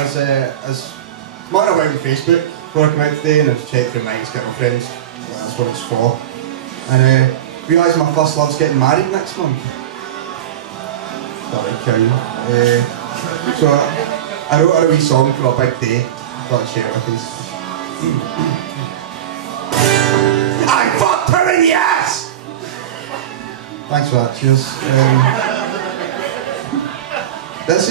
as I'm on about on Facebook before I come out today, and I've checked through nights, get my friends, that's what it's for. And realised my first love's getting married next month. Sorry, cow. So I wrote her a wee song for a big day. Thought I'd share it with you. I fucked her in the ass! Thanks for that, cheers. This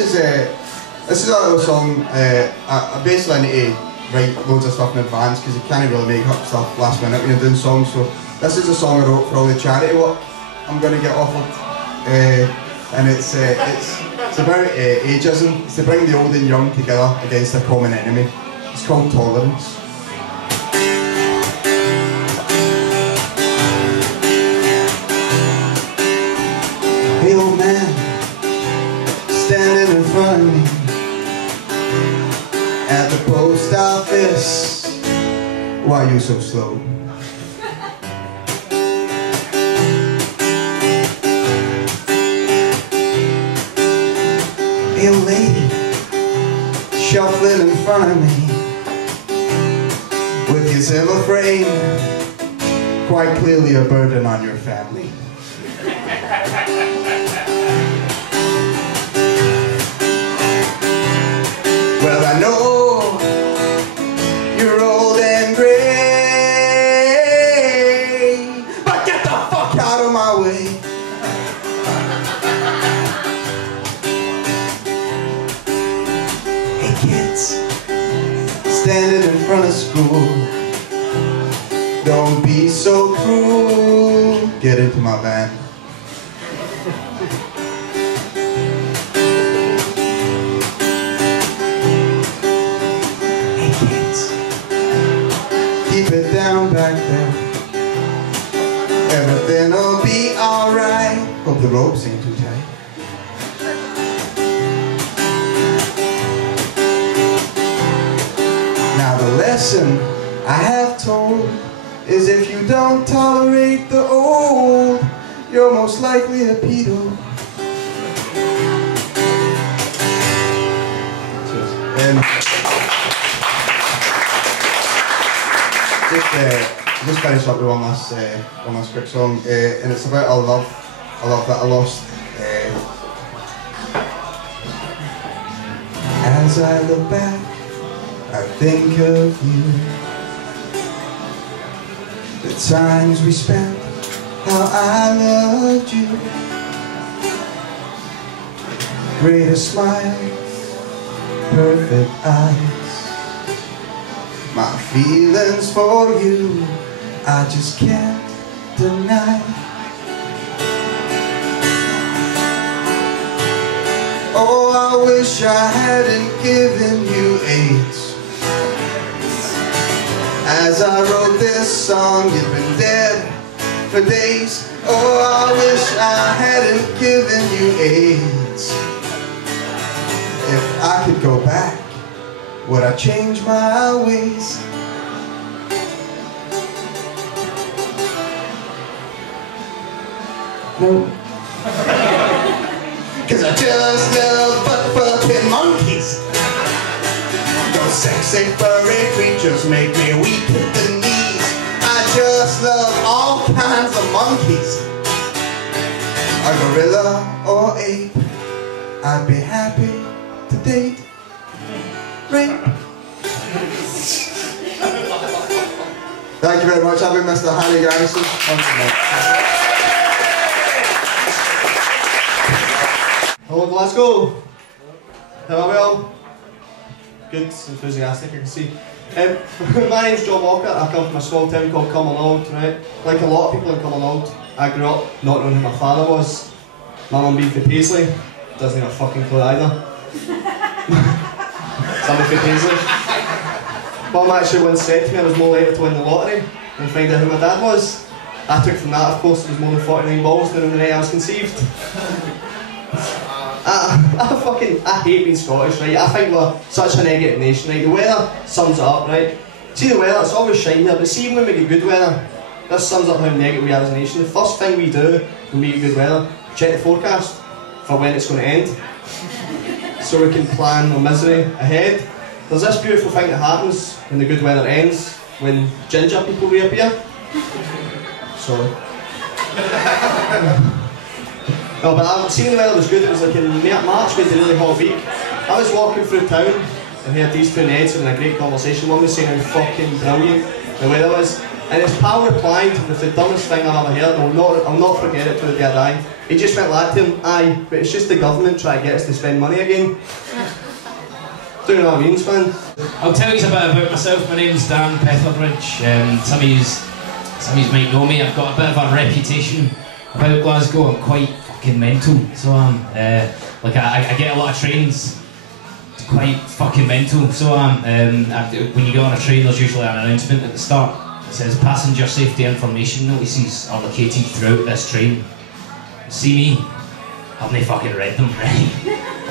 is a little song. I basically need to write loads of stuff in advance because you can't really make up stuff last minute when you're doing songs. So this is a song I wrote for all the charity work I'm going to get offered, and it's about ageism. It's to bring the old and young together against a common enemy. It's called Tolerance. Hey old man, standing in front of me at the post office. Why are you so slow? Hey old lady, shuffling in front of me with your silver frame, quite clearly a burden on your family. Well, I know you're old and grey, but get the fuck out of my way. Hey kids, standing in front of school, don't be so cruel. Get into my van. Keep it down back there. Everything'll be alright. Hope the ropes ain't too tight. Now the lesson I have told is if you don't tolerate the old, you're most likely a pedo. Just finish up with one last quick song, and it's about a love that I lost. As I look back, I think of you, the times we spent, how I loved you. Greatest smiles, perfect eyes. My feelings for you, I just can't deny. Oh, I wish I hadn't given you AIDS. As I wrote this song, you've been dead for days. Oh, I wish I hadn't given you AIDS. If I could go back, would I change my ways? No. Cause I just love butt-fucking monkeys. Those sexy furry creatures make me weak at the knees. I just love all kinds of monkeys. A gorilla or ape, I'd be happy to date. Rape. Thank you very much. I've been Mr. Harry Garrison. Hello Glasgow. How are we all? Good, enthusiastic I can see. My name's John Walker. I come from a small town called Cumbernauld, right? Like a lot of people in Cumbernauld, I grew up not knowing who my father was. My mum being from Paisley, doesn't have a fucking clue either. Somebody from Paisley. Mum actually once said to me I was more likely to win the lottery than find out who my dad was. I took from that, of course, there was more than 49 balls in the night I was conceived. I hate being Scottish, right? I think we're such a negative nation, right? The weather sums it up, right? See the weather, it's always shiny here, but see when we get good weather, this sums up how negative we are as a nation. The first thing we do when we get good weather, check the forecast for when it's going to end. so we can plan our misery ahead. There's this beautiful thing that happens when the good weather ends, when ginger people reappear. Sorry. No, but I've seen the weather was good. It was like in March, we had a really hot week. I was walking through town and heard these two Neds having a great conversation. One was saying how fucking brilliant the weather was, and his pal replied with the dumbest thing I've ever heard. I'll not forget it till the day I die. He just went like to him, aye, but it's just the government trying to get us to spend money again. Do you know what I mean, man? I'll tell you a bit about myself. My name's Dan Petherbridge. Some of you might know me. I've got a bit of a reputation about Glasgow. I'm quite fucking mental, so like I get a lot of trains. It's quite fucking mental. So when you get on a train, there's usually an announcement at the start. It says passenger safety information notices are located throughout this train. See me? I've not fucking read them, right?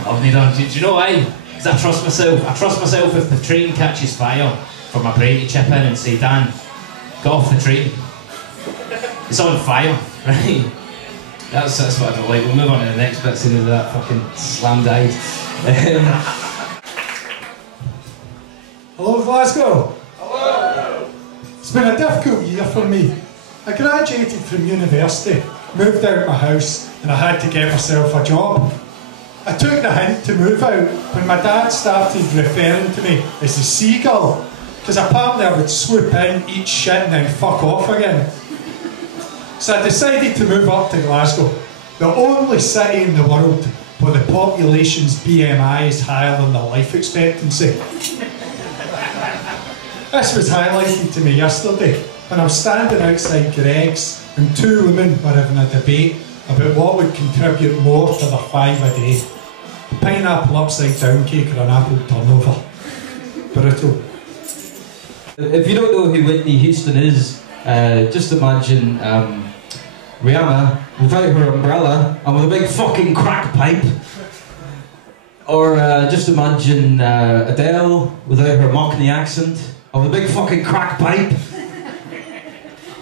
I've not done. Do you know why? Because I trust myself. I trust myself if the train catches fire for my brain to chip in and say, Dan, get off the train. It's on fire, right? That's what I don't like. We'll move on to the next bit soon as that fucking slam died. Hello Glasgow. Hello. It's been a difficult year for me. I graduated from university, moved out of my house, and I had to get myself a job. I took the hint to move out when my dad started referring to me as the seagull, because apparently I would swoop in, eat shit and then fuck off again. So I decided to move up to Glasgow, the only city in the world where the population's BMI is higher than the life expectancy. This was highlighted to me yesterday when I was standing outside Greg's and two women were having a debate about what would contribute more to their 5 a day. A pineapple upside down cake or an apple turnover. Brutal. If you don't know who Whitney Houston is, just imagine Rihanna without her umbrella and with a big fucking crack pipe. Or just imagine Adele without her Mclean accent and with a big fucking crack pipe.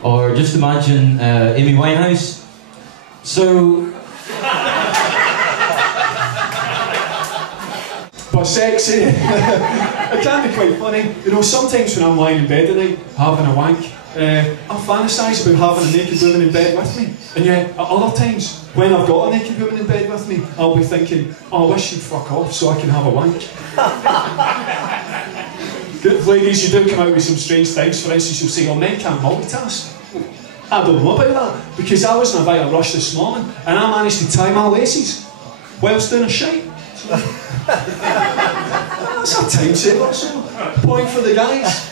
Or just imagine Amy Winehouse. So... But sexy. It can be quite funny. You know, sometimes when I'm lying in bed at night, having a wank, I fantasise about having a naked woman in bed with me. And yet, at other times, when I've got a naked woman in bed with me, I'll be thinking, oh, I wish she'd fuck off so I can have a wank. Good ladies, you do come out with some strange things. For instance, you'll say, oh, men can't multitask. I don't know about that, because I was in a bit of a rush this morning, and I managed to tie my laces whilst doing a shite. That's a time saver, so point for the guys.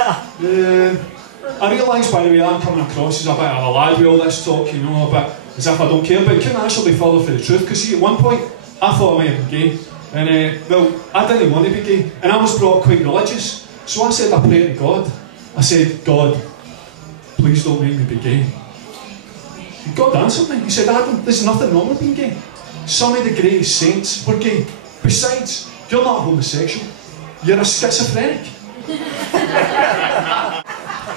I realise, by the way, I'm coming across as a bit of a lad with all this talk, you know, a bit as if I don't care, but it couldn't actually be further from the truth, because see, at one point, I thought I might have been gay, and well, I didn't want to be gay, and I was brought up quite religious, so I said a prayer to God. I said, God, please don't make me be gay. And God answered me. He said, Adam, there's nothing wrong with being gay. Some of the greatest saints were gay. Besides, you're not homosexual, you're a schizophrenic.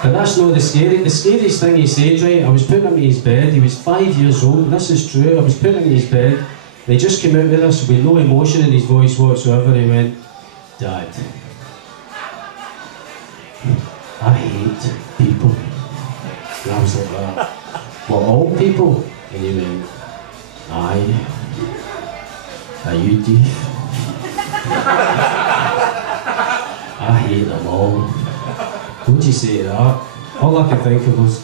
But that's not the scariest thing he said, right? I was putting him in his bed, he was 5 years old, and this is true, I was putting him in his bed, and he just came out with this with no emotion in his voice whatsoever, and he went, Dad, I hate people. And I was like that. Well, all people? And he went, aye. Are you deaf? I hate them all. What'd you say to that? All I could think of was,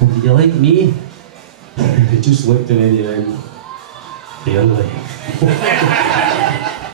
well, do you like me? He just looked at me and he went, barely.